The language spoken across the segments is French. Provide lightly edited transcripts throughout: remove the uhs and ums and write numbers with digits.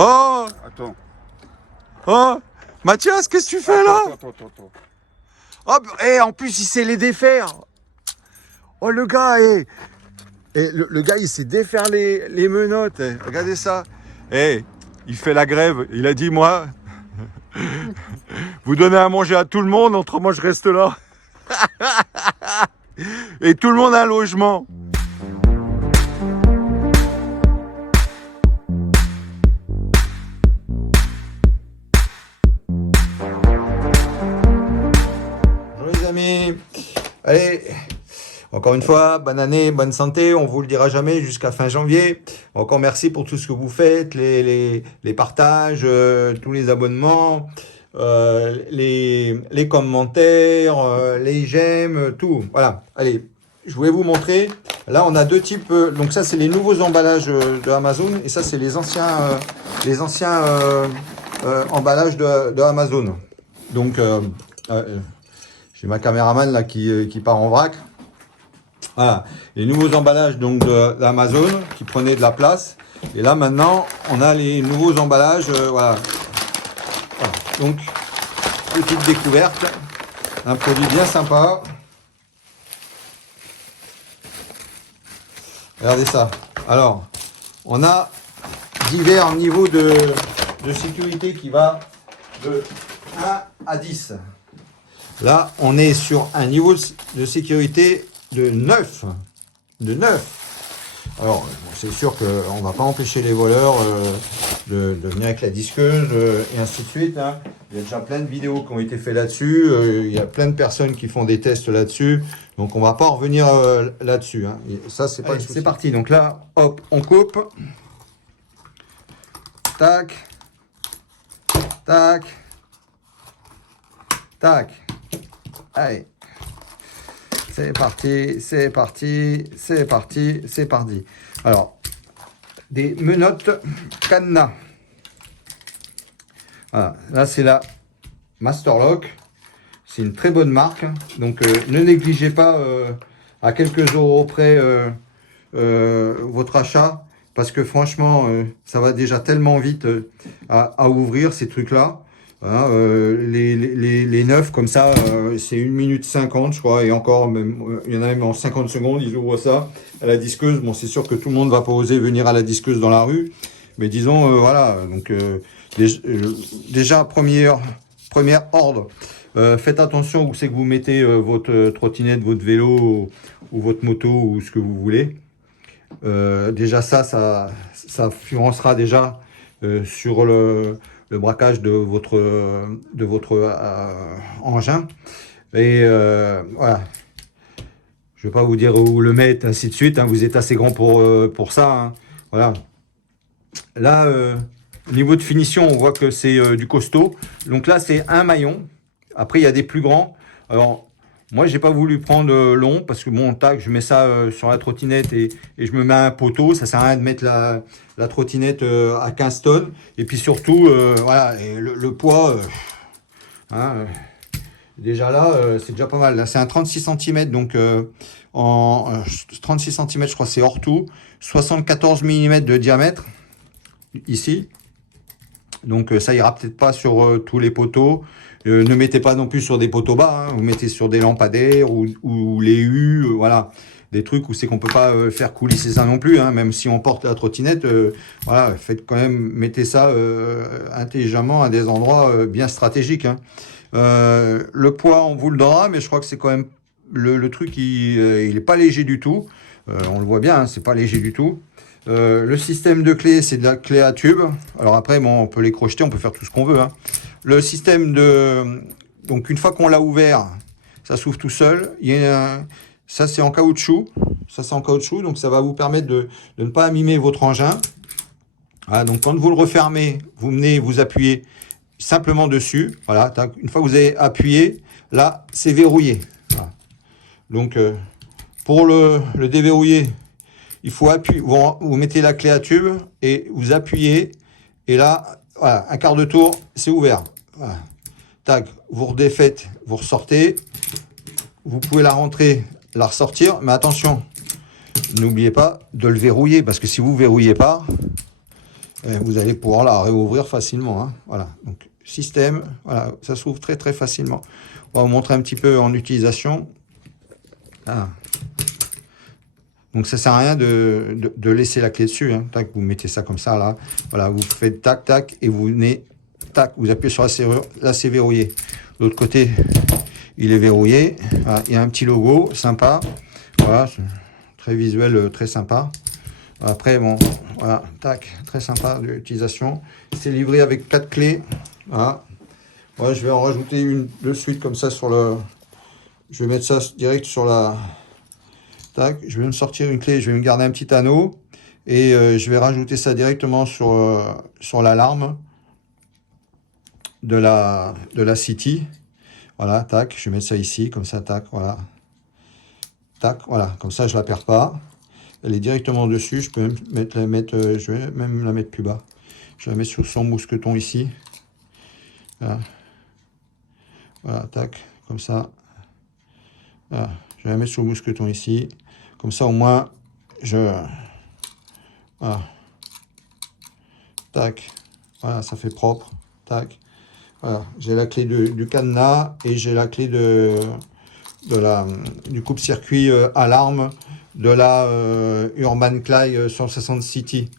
Oh, Attends. oh, Mathias, qu'est-ce que tu fais là? Attends. Oh, en plus, il sait les défaire. Oh, le gars, le gars, il sait défaire les menottes. Regardez ça. Il fait la grève. Il a dit, moi, vous donnez à manger à tout le monde, autrement je reste là. Et tout le monde a un logement. Bonjour les amis. Allez, encore une fois, bonne année, bonne santé. On vous le dira jamais jusqu'à fin janvier. Encore merci pour tout ce que vous faites, les partages, tous les abonnements. Les commentaires, les j'aime, tout. Voilà. Allez, je voulais vous montrer. Là, on a deux types. Donc ça, c'est les nouveaux emballages de Amazon. Et ça, c'est les anciens emballages de Amazon. Donc, j'ai ma caméraman là qui part en vrac. Voilà. Les nouveaux emballages donc d'Amazon qui prenaient de la place. Et là, maintenant, on a les nouveaux emballages. Voilà. Donc, petite découverte, un produit bien sympa. Regardez ça. Alors, on a divers niveaux de sécurité qui va de 1 à 10. Là, on est sur un niveau de sécurité de 9. De 9. Alors, c'est sûr qu'on ne va pas empêcher les voleurs de venir avec la disqueuse et ainsi de suite. Hein. Il y a déjà plein de vidéos qui ont été faites là-dessus. Il y a plein de personnes qui font des tests là-dessus. Donc, on ne va pas en revenir là-dessus. Hein. Ça, c'est pas le souci. C'est parti. Donc là, hop, on coupe. Tac. Tac. Tac. Allez. C'est parti, c'est parti, c'est parti, c'est parti. Alors, des menottes cadenas. Voilà, là c'est la Masterlock. C'est une très bonne marque. Donc ne négligez pas à quelques euros près votre achat. Parce que franchement, ça va déjà tellement vite à ouvrir ces trucs-là. Hein, les neufs comme ça, c'est 1 minute 50 je crois, et encore, même, il y en a même en 50 secondes, ils ouvrent ça à la disqueuse. Bon, c'est sûr que tout le monde va pas oser venir à la disqueuse dans la rue, mais disons, voilà, donc déjà, première ordre, faites attention où c'est que vous mettez votre trottinette, votre vélo, ou votre moto, ou ce que vous voulez. Déjà ça influencera déjà sur le braquage de votre engin. Et voilà. Je ne vais pas vous dire où le mettre, ainsi de suite. Hein. Vous êtes assez grand pour ça. Hein. Voilà. Là, au niveau de finition, on voit que c'est du costaud. Donc là, c'est un maillon. Après, il y a des plus grands. Alors, moi, j'ai pas voulu prendre long parce que bon, tac, je mets ça sur la trottinette et je me mets un poteau. Ça sert à rien de mettre la trottinette à 15 tonnes. Et puis surtout, voilà, et le poids, déjà là, c'est déjà pas mal. Là, c'est un 36 cm, donc en 36 cm, je crois, c'est hors tout. 74 mm de diamètre ici. Donc ça ira peut-être pas sur tous les poteaux. Ne mettez pas non plus sur des poteaux bas, hein. Vous mettez sur des lampadaires ou les U, voilà, des trucs où c'est qu'on peut pas faire coulisser ça non plus, hein. Même si on porte la trottinette, voilà, faites quand même, mettez ça intelligemment à des endroits bien stratégiques, hein. Le poids, on vous le donnera, mais je crois que c'est quand même le truc, il est pas léger du tout. On le voit bien, hein, c'est pas léger du tout. Le système de clé, c'est de la clé à tube. Alors après, bon, on peut les crocheter, on peut faire tout ce qu'on veut, hein. Le système de... Donc une fois qu'on l'a ouvert, ça s'ouvre tout seul. Ça c'est en caoutchouc. Ça c'est en caoutchouc, donc ça va vous permettre de ne pas abîmer votre engin. Voilà, donc quand vous le refermez, vous venez vous appuyer simplement dessus. Voilà, une fois que vous avez appuyé, là c'est verrouillé. Voilà. Donc pour le déverrouiller, il faut appuyer, vous mettez la clé à tube et vous appuyez, et là, voilà, un quart de tour, c'est ouvert. Voilà. Tac, vous redéfaites, vous ressortez. Vous pouvez la rentrer, la ressortir, mais attention, n'oubliez pas de le verrouiller, parce que si vous ne verrouillez pas, Et vous allez pouvoir la réouvrir facilement, hein. Voilà, donc système, voilà, ça s'ouvre très très facilement. On va vous montrer un petit peu en utilisation. Ah. Donc ça sert à rien de laisser la clé dessus, hein. Tac, vous mettez ça comme ça là, voilà, vous faites tac tac et vous venez tac, vous appuyez sur la serrure, là c'est verrouillé. L'autre côté, il est verrouillé. Voilà, il y a un petit logo sympa, voilà, très visuel, très sympa. Après, bon, voilà, tac, très sympa d'utilisation. C'est livré avec 4 clés. Voilà. Ouais, je vais en rajouter une de suite comme ça sur le. Je vais mettre ça direct sur la. Tac, je vais me sortir une clé, je vais me garder un petit anneau et je vais rajouter ça directement sur l'alarme de la City. Voilà, tac, je vais mettre ça ici, comme ça, tac, voilà. Tac, voilà, comme ça je la perds pas. Elle est directement dessus, je peux même je vais même la mettre plus bas. Je vais la mettre sous son mousqueton ici. Voilà, voilà, tac, comme ça. Voilà, je vais la mettre sous le mousqueton ici. Comme ça au moins, voilà. Tac, voilà, ça fait propre. Tac, voilà, j'ai la clé du cadenas et j'ai la clé du coupe-circuit alarme de la Urban Clay 160 City.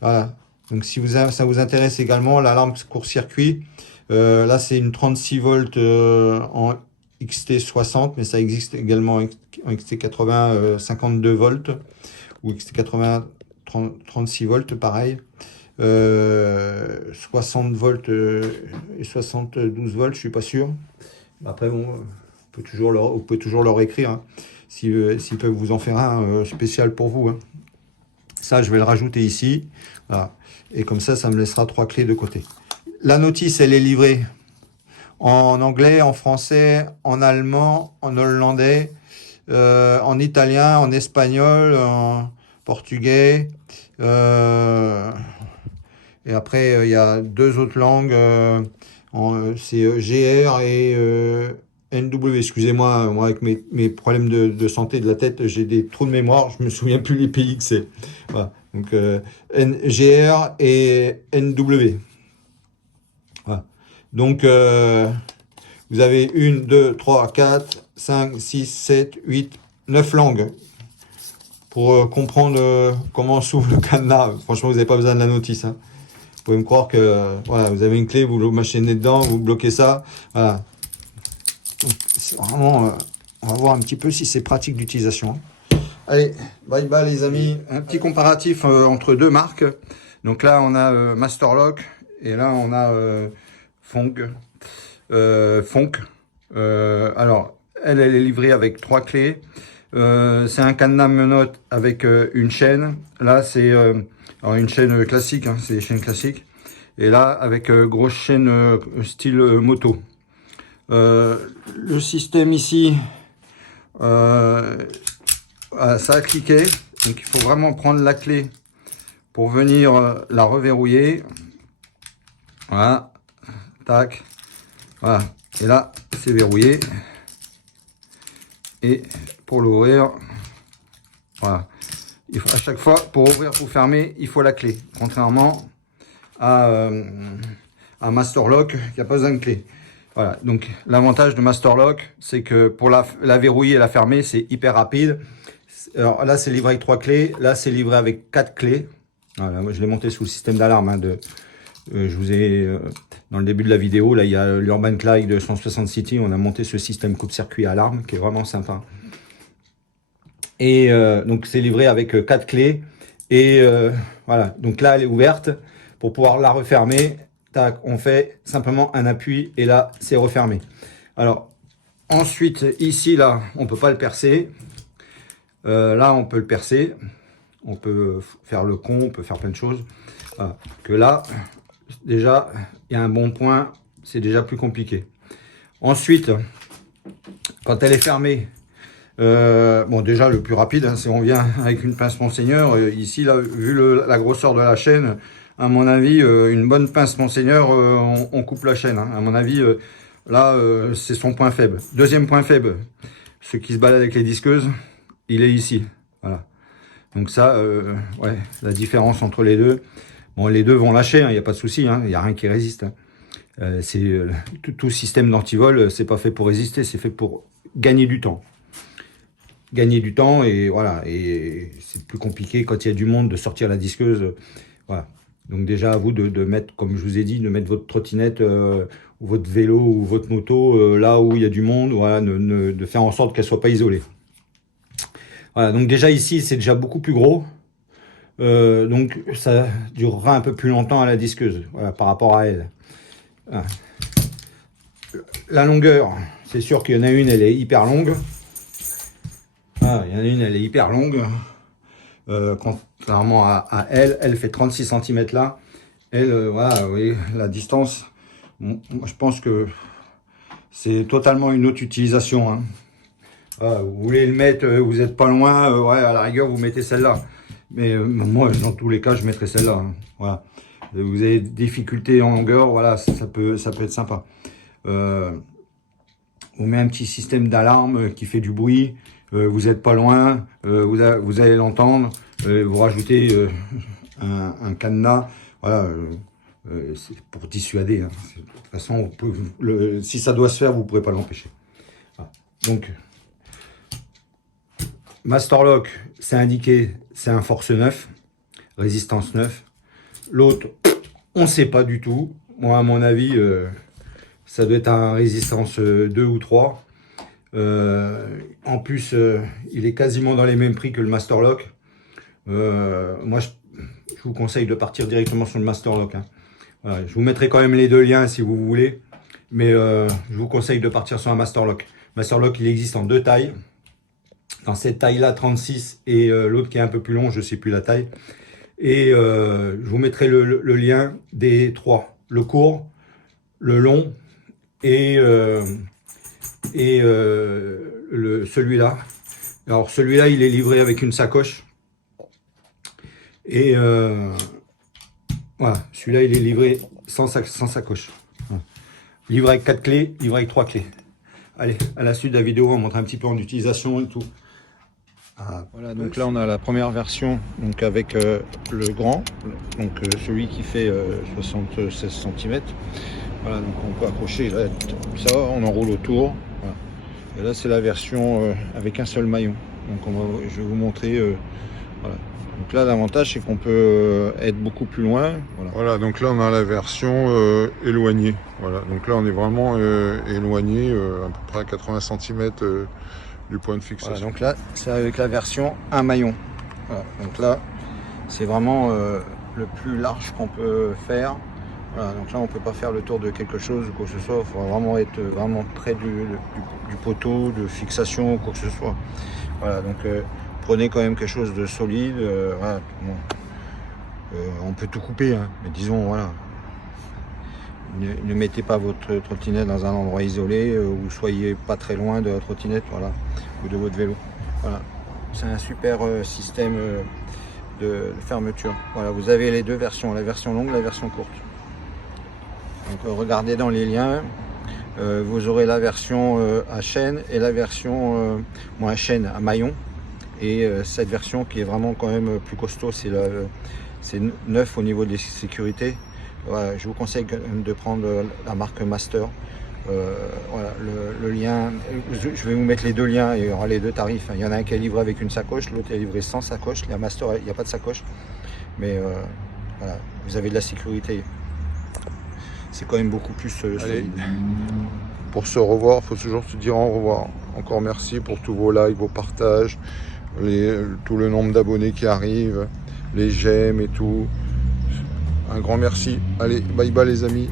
Voilà. Donc si ça vous intéresse également, l'alarme court-circuit, là c'est une 36 volts en XT60, mais ça existe également en XT80 52 volts ou XT80 36 volts, pareil. 60 volts et 72 volts, je suis pas sûr. Après, bon, vous pouvez toujours leur écrire, hein, s'ils peuvent vous en faire un spécial pour vous, hein. Ça, je vais le rajouter ici. Voilà. Et comme ça me laissera 3 clés de côté. La notice, elle est livrée en anglais, en français, en allemand, en hollandais, en italien, en espagnol, en portugais. Et après, il y a 2 autres langues. C'est GR et NW. Excusez-moi, moi avec mes problèmes de santé de la tête, j'ai des trous de mémoire. Je me souviens plus les pays que c'est. Voilà. Donc GR et NW. Voilà. Donc vous avez 1, 2, 3, 4, 5, 6, 7, 8, 9 langues pour comprendre comment s'ouvre le cadenas. Franchement, vous n'avez pas besoin de la notice, hein. Vous pouvez me croire que voilà, vous avez une clé, vous machinez dedans, vous bloquez ça. Voilà. C'est vraiment, on va voir un petit peu si c'est pratique d'utilisation. Allez, bye bye les amis. Un petit comparatif entre 2 marques. Donc là, on a Master-Lock et là, on a Fonk. Alors, elle est livrée avec 3 clés. C'est un cadenas menottes avec une chaîne. Là, c'est une chaîne classique, hein, c'est des chaînes classiques. Et là, avec grosse chaîne style moto. Le système ici, ça a cliqué. Donc, il faut vraiment prendre la clé pour venir la reverrouiller. Voilà. Tac. Voilà. Et là, c'est verrouillé. Et pour l'ouvrir, voilà. Il faut, à chaque fois, pour ouvrir ou fermer, il faut la clé. Contrairement à Master-Lock, il n'y a pas besoin de clé. Voilà. Donc, l'avantage de Master-Lock, c'est que pour la verrouiller et la fermer, c'est hyper rapide. Alors là, c'est livré avec 3 clés. Là, c'est livré avec 4 clés. Voilà. Moi, je l'ai monté sous le système d'alarme, hein, je vous ai, dans le début de la vidéo, là, il y a l'Urban Clay de 160 City. On a monté ce système coupe-circuit alarme qui est vraiment sympa. Et donc, c'est livré avec 4 clés. Et voilà. Donc là, elle est ouverte. Pour pouvoir la refermer, tac, on fait simplement un appui et là, c'est refermé. Alors, ensuite, ici, là, on peut pas le percer. Là, on peut le percer. On peut faire le con, on peut faire plein de choses. Voilà. Que là, déjà, il y a un bon point, c'est déjà plus compliqué. Ensuite, quand elle est fermée, bon, déjà, le plus rapide, hein, c'est on vient avec une pince Monseigneur. Ici, là, vu la grosseur de la chaîne, à mon avis, une bonne pince Monseigneur, on coupe la chaîne, hein. À mon avis, là, c'est son point faible. Deuxième point faible, ceux qui se baladent avec les disqueuses, il est ici. Voilà. Donc ça, ouais, la différence entre les deux. Bon, les deux vont lâcher, il n'y a pas de souci, il n'y a rien qui résiste. Tout système d'antivol, c'est pas fait pour résister, c'est fait pour gagner du temps. Gagner du temps, et voilà. Et c'est plus compliqué quand il y a du monde de sortir la disqueuse. Voilà. Donc déjà à vous de mettre, comme je vous ai dit, de mettre votre trottinette ou votre vélo ou votre moto là où il y a du monde, voilà, de faire en sorte qu'elle soit pas isolée. Voilà, donc déjà ici c'est déjà beaucoup plus gros. Donc ça durera un peu plus longtemps à la disqueuse, voilà, par rapport à elle. Voilà. La longueur, c'est sûr qu'il y en a une, elle est hyper longue. Ah, il y en a une, elle est hyper longue. Contrairement à elle, elle fait 36 cm là. Elle, voilà, vous voyez, la distance, moi, je pense que c'est totalement une autre utilisation. Hein. Voilà, vous voulez le mettre, vous n'êtes pas loin, ouais, à la rigueur, vous mettez celle-là. Mais moi, dans tous les cas, je mettrai celle-là. Hein. Voilà. Vous avez des difficultés en longueur, voilà, ça peut être sympa. On met un petit système d'alarme qui fait du bruit. Vous n'êtes pas loin, vous allez l'entendre. Vous rajoutez un cadenas. Voilà, c'est pour dissuader. Hein. De toute façon, si ça doit se faire, vous ne pourrez pas l'empêcher. Voilà. Donc, Masterlock, c'est indiqué, c'est un force 9, résistance 9. L'autre, on ne sait pas du tout. Moi, à mon avis, ça doit être un résistance 2 ou 3. En plus, il est quasiment dans les mêmes prix que le Masterlock. Moi, je vous conseille de partir directement sur le Masterlock. Hein. Voilà, je vous mettrai quand même les deux liens si vous voulez. Mais je vous conseille de partir sur un Masterlock. Masterlock, il existe en deux tailles. Dans cette taille-là, 36, et l'autre qui est un peu plus long, je ne sais plus la taille. Et je vous mettrai le lien des trois. Le court, le long et celui-là. Alors celui-là, il est livré avec une sacoche. Et voilà, celui-là, il est livré sans sacoche. Voilà. Livré avec 4 clés, livré avec 3 clés. Allez, à la suite de la vidéo, on montre un petit peu en utilisation et tout. Ah, voilà, donc là on a la première version donc avec le grand, donc celui qui fait 76 cm. Voilà, donc on peut accrocher là, ça, on enroule autour. Voilà. Et là c'est la version avec un seul maillon. Donc je vais vous montrer. Voilà. Donc là l'avantage c'est qu'on peut être beaucoup plus loin. Voilà. Voilà, donc là on a la version éloignée. Voilà, donc là on est vraiment éloigné à peu près à 80 cm du point de fixation. Voilà, donc là c'est avec la version un maillon. Voilà, donc là c'est vraiment le plus large qu'on peut faire. Voilà, donc là on peut pas faire le tour de quelque chose ou quoi que ce soit, il faut vraiment être vraiment près du poteau, de fixation ou quoi que ce soit. Voilà, donc prenez quand même quelque chose de solide. Voilà, bon. On peut tout couper, hein, mais disons voilà. Ne mettez pas votre trottinette dans un endroit isolé ou soyez pas très loin de la trottinette, voilà, ou de votre vélo. Voilà, c'est un super système de fermeture. Voilà, vous avez les deux versions, la version longue, la version courte. Donc regardez dans les liens, vous aurez la version à chaîne et la version à chaîne à maillon. Et cette version qui est vraiment quand même plus costaud, c'est neuf au niveau des sécurités. Voilà, je vous conseille de prendre la marque Master. Voilà, le lien, je vais vous mettre les deux liens et il y aura les deux tarifs. Il y en a un qui est livré avec une sacoche, l'autre est livré sans sacoche. La Master, il n'y a pas de sacoche, mais voilà, vous avez de la sécurité. C'est quand même beaucoup plus solide. Pour se revoir, il faut toujours se dire au revoir. Encore merci pour tous vos likes, vos partages, tout le nombre d'abonnés qui arrivent, les j'aime et tout. Un grand merci. Allez, bye bye les amis.